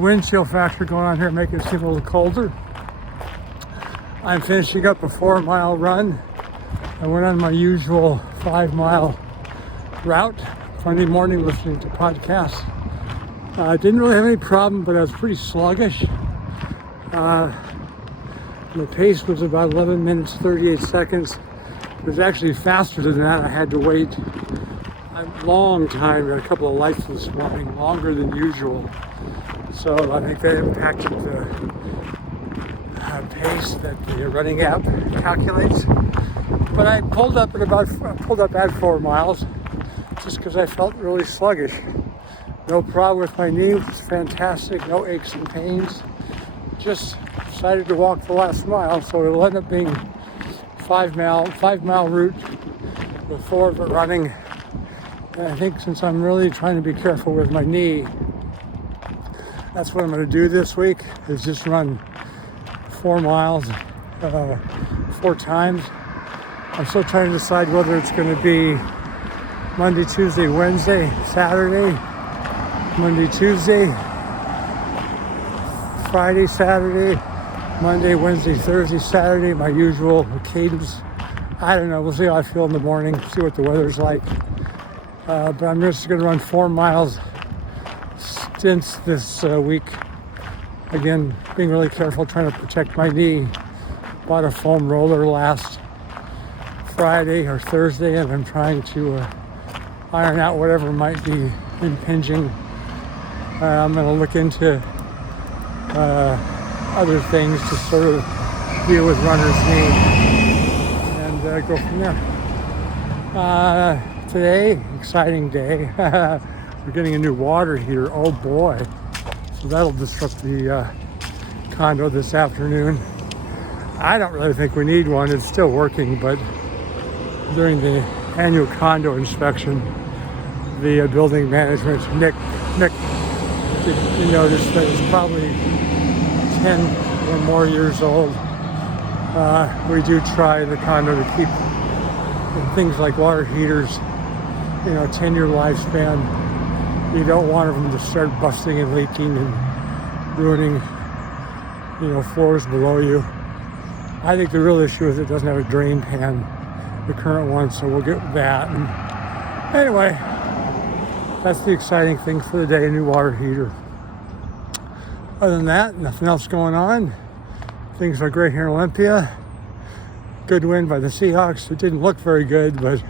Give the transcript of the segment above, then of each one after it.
Wind chill factor going on here, making it seem a little colder. I'm finishing up a 4-mile run. I went on my usual 5-mile route Sunday morning listening to podcasts. I didn't really have any problem, but I was pretty sluggish. The pace was about 11 minutes, 38 seconds. It was actually faster than that. I had to wait a long time. Got a couple of lights this morning, longer than usual. So I think that impacted the pace that the running app calculates. But I pulled up at 4 miles just because I felt really sluggish. No problem with my knee, it was fantastic, no aches and pains. Just decided to walk the last mile, so it'll end up being 5-mile route with 4 of it running. And I think since I'm really trying to be careful with my knee, that's what I'm going to do this week, is just run 4 miles 4 times. I'm still trying to decide whether it's going to be Monday, Tuesday, Wednesday, Saturday, Monday, Tuesday, Friday, Saturday, Monday, Wednesday, Thursday, Saturday, my usual cadence. I don't know, we'll see how I feel in the morning, see what the weather's like. But I'm just going to run 4 miles stints this week. Again, being really careful, trying to protect my knee. Bought a foam roller last Friday or Thursday, and I'm trying to iron out whatever might be impinging. I'm going to look into other things to sort of deal with runner's knee and go from there. Today, exciting day. We're getting a new water heater. Oh boy. So that'll disrupt the condo this afternoon. I don't really think we need one. It's still working, but during the annual condo inspection, the building management, Nick, you notice that it's probably 10 or more years old. We do try in the condo to keep things like water heaters, 10-year lifespan. You don't want them to start busting and leaking and ruining, floors below you. I think the real issue is it doesn't have a drain pan, the current one, so we'll get that. And anyway, that's the exciting thing for the day, a new water heater. Other than that, nothing else going on. Things are great here in Olympia. Good win by the Seahawks. It didn't look very good, but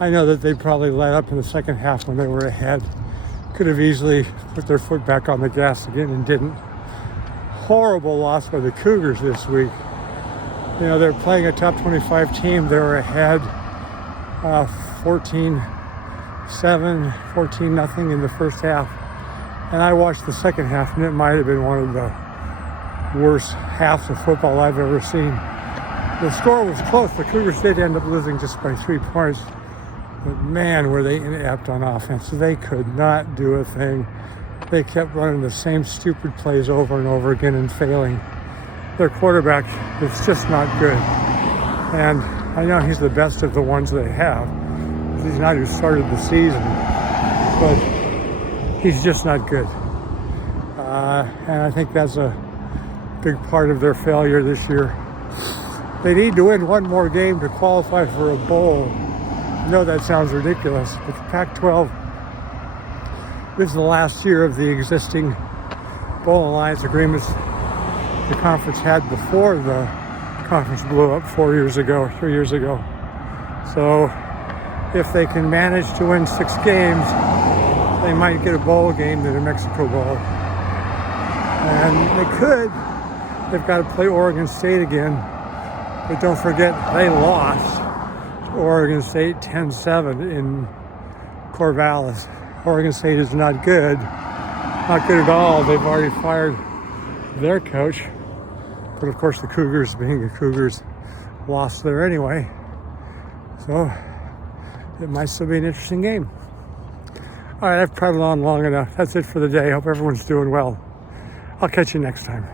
I know that they probably let up in the second half when they were ahead. Could have easily put their foot back on the gas again and didn't. Horrible loss by the Cougars this week. They're playing a top 25 team. They were ahead 14-7, 14-0 in the first half. And I watched the second half, and it might have been one of the worst halves of football I've ever seen. The score was close. The Cougars did end up losing just by 3 points. But man, were they inept on offense. They could not do a thing. They kept running the same stupid plays over and over again and failing. Their quarterback is just not good. And I know he's the best of the ones they have. He's not who started the season. But he's just not good. And I think that's a big part of their failure this year. They need to win one more game to qualify for a bowl. I know that sounds ridiculous, but the Pac-12, this is the last year of the existing bowl alliance agreements the conference had before the conference blew up 3 years ago. So if they can manage to win 6 games, they might get a bowl game to the Mexico Bowl. And they could. They've got to play Oregon State again. But don't forget, they lost Oregon State 10-7 in Corvallis. Oregon State is not good. Not good at all. They've already fired their coach. But of course, the Cougars, being the Cougars, lost there anyway. So it might still be an interesting game. All right, I've prattled on long enough. That's it for the day. Hope everyone's doing well. I'll catch you next time.